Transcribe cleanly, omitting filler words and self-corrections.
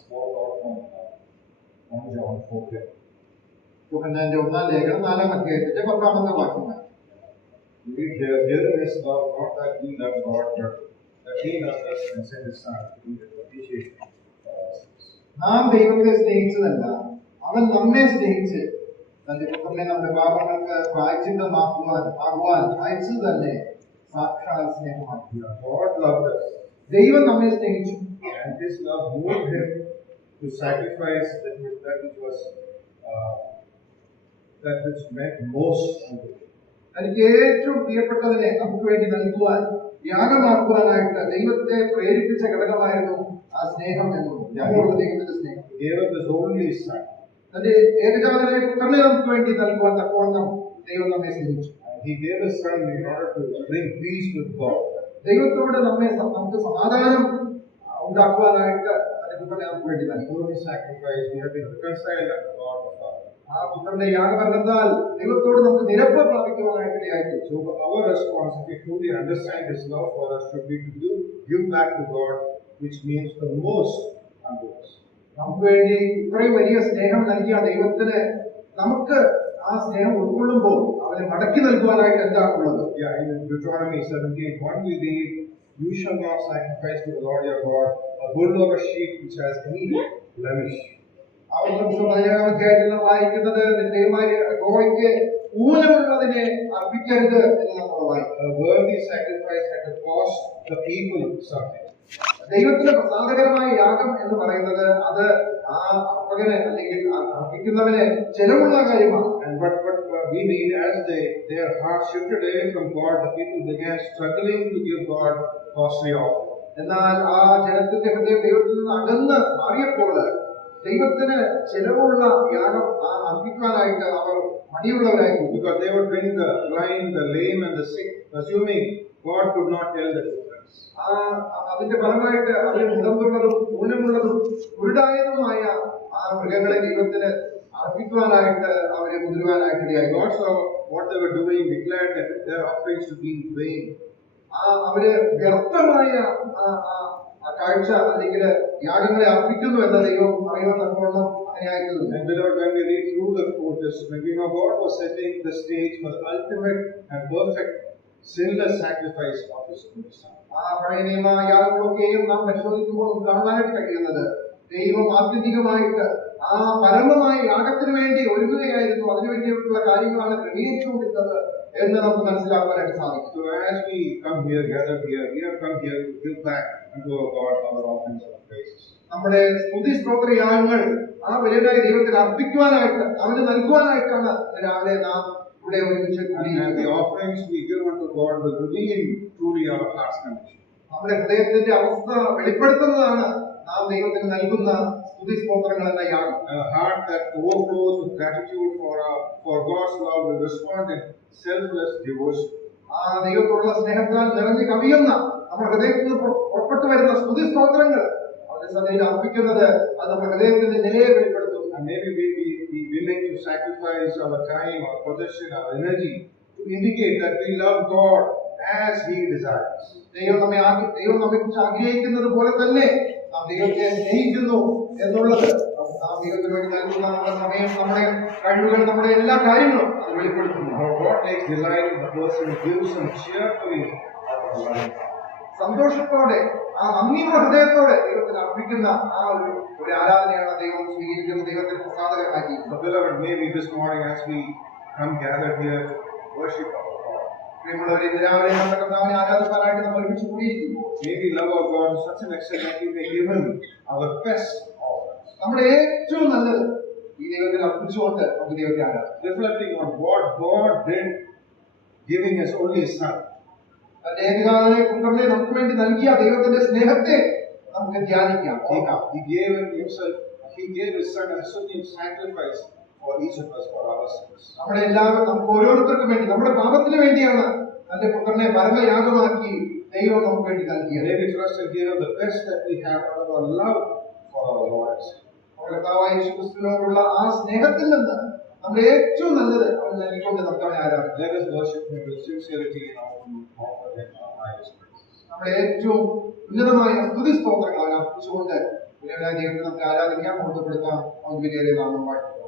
spoke out from 1 John 4:10. യോഹന്നാന്റെ 1-ാം ലേഖനം 4-ാം അധ്യായത്തിന്റെ 10-ാമത്തെ വാക്യമാണ്. We read here, herein is love, not that we love God, but that He loved us and sent His Son to be the propitiation for our sins. നാം ദൈവത്തെ സ്നേഹിച്ചതല്ല, അവൻ നമ്മെ സ്നേഹിച്ച് തന്റെ പുത്രനെ നമ്മുടെ പാപങ്ങൾക്ക് പ്രായശ്ചിത്തമാക്കുവാൻ അയച്ചത് തന്നെ സാക്ഷാൽ സ്നേഹമാക്കി. God loved us, ദൈവം നമ്മെ സ്നേഹിച്ചു. and His love moved Him to sacrifice that which meant most to Him. തനിക്ക് ഏറ്റവും പ്രിയപ്പെട്ടതിനെ നമുക്ക് വേണ്ടി നൽകുവാൻ, യാഗമാക്കുവാനായിട്ട് ദൈവത്തെ പ്രേരിപ്പിച്ച ഘടകമായിരുന്നു ആ സ്നേഹം എന്നുള്ളത്. ദൈവത്തിന്റെ സ്നേഹം. He gave up His only Son. തന്റെ ഏകജാതനായ പുത്രനെ നമുക്ക് വേണ്ടി നൽകുവാൻ തക്കവണ്ണം ദൈവം നമ്മെ സ്നേഹിച്ചു. He gave His Son in order to bring peace with God. ദൈവത്തോട് നമുക്ക് സമാധാനം ഉണ്ടാക്കുവാനായിട്ട് തന്റെ പുത്രനെ നമുക്ക് വേണ്ടി നൽകി. Through His sacrifice, we have been reconciled unto God the Father. ആ പുത്രന്റെ യാഗമരണത്താൽ ദൈവത്തോട് നമുക്ക് നിരപ്പ് പ്രാപിക്കുവാനായിട്ട് ഇടയായി. So our response, if we truly understand His love for us, should be to give back to God, which means the most unto us. നമുക്ക് വേണ്ടി ഇത്രയും വലിയ സ്നേഹം നൽകിയ ദൈവത്തിന് നമുക്ക് ആ സ്നേഹം ഉൾക്കൊള്ളുമ്പോൾ അവനെ മടക്കി നൽകുവാനായിട്ട് എന്താണുള്ളത്? Yeah, in Deuteronomy 17:1 we read, "You shall not sacrifice to the Lord your God a bull or a sheep which has any blemish." ആവർത്തന പുസ്തകം 17-ാം അധ്യായത്തിൽ നാം വായിക്കുന്നത്, ദൈവമായ യഹോവയ്ക്ക് ഊനമുള്ളതിനെ അർപ്പിക്കരുത് എന്ന് നമ്മൾ വായിക്കും. A worthy sacrifice had to cost the people something. ദൈവത്തിന് പ്രസാദകരമായ യാഗം എന്ന് പറയുന്നത് അത് ആ അർപ്പകന് അല്ലെങ്കിൽ അർപ്പിക്കുന്നവന് ചെലവുള്ള കാര്യമാണ്. But we read, as their hearts shifted away from God, the people began struggling to give God costly offering. എന്നാൽ ആ ജനത്തിന്റെ ഹൃദയം ദൈവത്തിൽ നിന്ന് അകന്ന് മാറിയപ്പോൾ ദൈവത്തിന് ചെലവുള്ള യാഗം അർപ്പിക്കാനായിട്ട് അവർ മടിയുള്ളവരായി. Because they would bring the blind, the lame and the sick, assuming God could not tell the difference. അതിന്റെ ഫലമായിട്ട് അവര് മുടമ്പുള്ളതും ഊനമുള്ളതും കുരുടായതുമായ ആ മൃഗങ്ങളെ ദൈവത്തിന് അർപ്പിക്കുവാനായിട്ട് അവരെ മുതിരുവാനായിട്ട് ഇടയായി. God saw what they were doing, declared that their offerings to be vain. അവര് വ്യർത്ഥമായ കാഴ്ച അല്ലെങ്കിൽ യാഗങ്ങളെ അർപ്പിക്കുന്നു എന്ന ദൈവം അറിയാൻ തക്കവണ്ണം അങ്ങനെയായിരുന്നു. And beloved, when we read through the Old Testament, we know God was setting the stage for the ultimate and perfect sinless sacrifice of His own Son. പഴയ നിയമ യാഗങ്ങളൊക്കെയും നാം പരിശോധിക്കുമ്പോൾ കാണാനായിട്ട് കഴിയുന്നത് ദൈവം ആത്യന്തികമായിട്ട് ആ പരമമായ യാഗത്തിന് വേണ്ടി ഒരുങ്ങുകയായിരുന്നു. അതിനു വേണ്ടിയിട്ടുള്ള കാര്യങ്ങളാണ് ക്രമീകരിച്ചുകൊണ്ടിരുന്നത് എന്ന് നമുക്ക് മനസ്സിലാക്കാനായിട്ട് സാധിക്കും. So as we come here, gathered here, we have come here to give back unto our God our offerings of praise. നമ്മുടെ സ്തുതി സ്തോത്ര യാഗങ്ങൾ ആ വലിയതായ ദൈവത്തിന് അർപ്പിക്കുവാനായിട്ട് അവന് നൽകുവാനായിട്ടാണ് രാവിലെ നാം ഇവിടെ ഒരുമിച്ച് കൂടിയിരിക്കുന്നത്. And the offerings we give unto God will reveal truly our heart's condition. നമ്മുടെ ഹൃദയത്തിന്റെ അവസ്ഥ വെളിപ്പെടുത്തുന്നതാണ് നാം ദൈവത്തിന് നൽകുന്ന സ്തുതി സ്തോത്രങ്ങൾ എന്ന യാഗം. A heart that overflows with gratitude for God's love will respond in selfless devotion. ആ ദൈവത്തോടുള്ള സ്നേഹത്താൽ നിറഞ്ഞു കവിയുന്ന നമ്മുടെ ഹൃദയത്തിൽ നിന്ന് പുറപ്പെട്ടു വരുന്ന സ്തുതി സ്തോത്രങ്ങൾ അവന്റെ സന്നിധിയിൽ അർപ്പിക്കുന്നത് അത് നമ്മുടെ ഹൃദയത്തിന്റെ നിലയെ വെളിപ്പെടുത്തും. And maybe we be willing to sacrifice our time, our possession, our energy to indicate that we love God as He desires. ദൈവം നമ്മെ കുറിച്ച് ആഗ്രഹിക്കുന്നത് പോലെ തന്നെ നാം ദൈവത്തെ സ്നേഹിക്കുന്നു എന്നുള്ളത് നാം ദൈവത്തിന് വേണ്ടി നൽകുന്ന നമ്മുടെ സമയം, നമ്മുടെ കഴിവുകൾ, നമ്മുടെ എല്ലാ കാര്യങ്ങളും അത് വെളിപ്പെടുത്തുന്നു. God takes delight in the person who gives Him cheerfully out of life. സന്തോഷത്തോടെ ആ നന്ദിയുള്ള ഹൃദയത്തോടെ ദൈവത്തിന് അർപ്പിക്കുന്ന ആ ഒരു ആരാധനയാണ് ദൈവം സ്വീകരിക്കുന്നത്, ദൈവത്തിന് പ്രസാദകരമാക്കി. So beloved, maybe this morning as we come gathered here to worship our God, പ്രിയമുള്ളവരെ, ഇന്ന് രാവിലെ നമ്മുടെ കർത്താവിനെ ആരാധിക്കാനായിട്ട് നമ്മൾ ഒരുമിച്ച് കൂടിയിരിക്കുന്നു. may we love our God to such an extent that we may give Him our best offerings. നമ്മുടെ ഏറ്റവും നല്ലത് ഈ ദൈവത്തിൽ അർപ്പിച്ചുകൊണ്ട് നമുക്ക് ദൈവത്തെ ആരാധിക്കാം. Reflecting on what God did, giving His only Son. തന്റെ ഏകജാതനായ പുത്രനെ നമുക്ക് വേണ്ടി നൽകിയ ദൈവത്തിന്റെ സ്നേഹത്തെ നമുക്ക് ധ്യാനിക്കാം. He gave Himself, He gave His Son as a supreme sacrifice for each of us for our sins. നമ്മുടെ എല്ലാവരും നമുക്ക് ഓരോരുത്തർക്കും വേണ്ടി നമ്മുടെ പാപത്തിന് വേണ്ടിയാണ് തന്റെ പുത്രനെ പരമയാഗമാക്കി ദൈവം നമുക്ക് വേണ്ടി നൽകിയത്. May we trust and give Him the best that we have out of our love for our Lord. നമ്മുടെ കർത്താവായ യേശുക്രിസ്തുവിനോടുള്ള ആ സ്നേഹത്തിൽ നിന്ന് നമ്മുടെ ഏറ്റവും നല്ലത് അവൻ നൽകിക്കൊണ്ട് നമുക്ക് അവനെ ആരാധിക്കാം. Let us worship Him with sincerity and offer Him our highest praises. നമ്മുടെ ഏറ്റവും ഉന്നതമായ സ്തുതി സ്തോത്രങ്ങൾ അവൻ അർപ്പിച്ചുകൊണ്ട് ദൈവത്തെ നമുക്ക് ആരാധിക്കാം, മഹത്വപ്പെടുത്താം. അവന് വിലയേറിയ നാമം വാഴ്ത്തുക.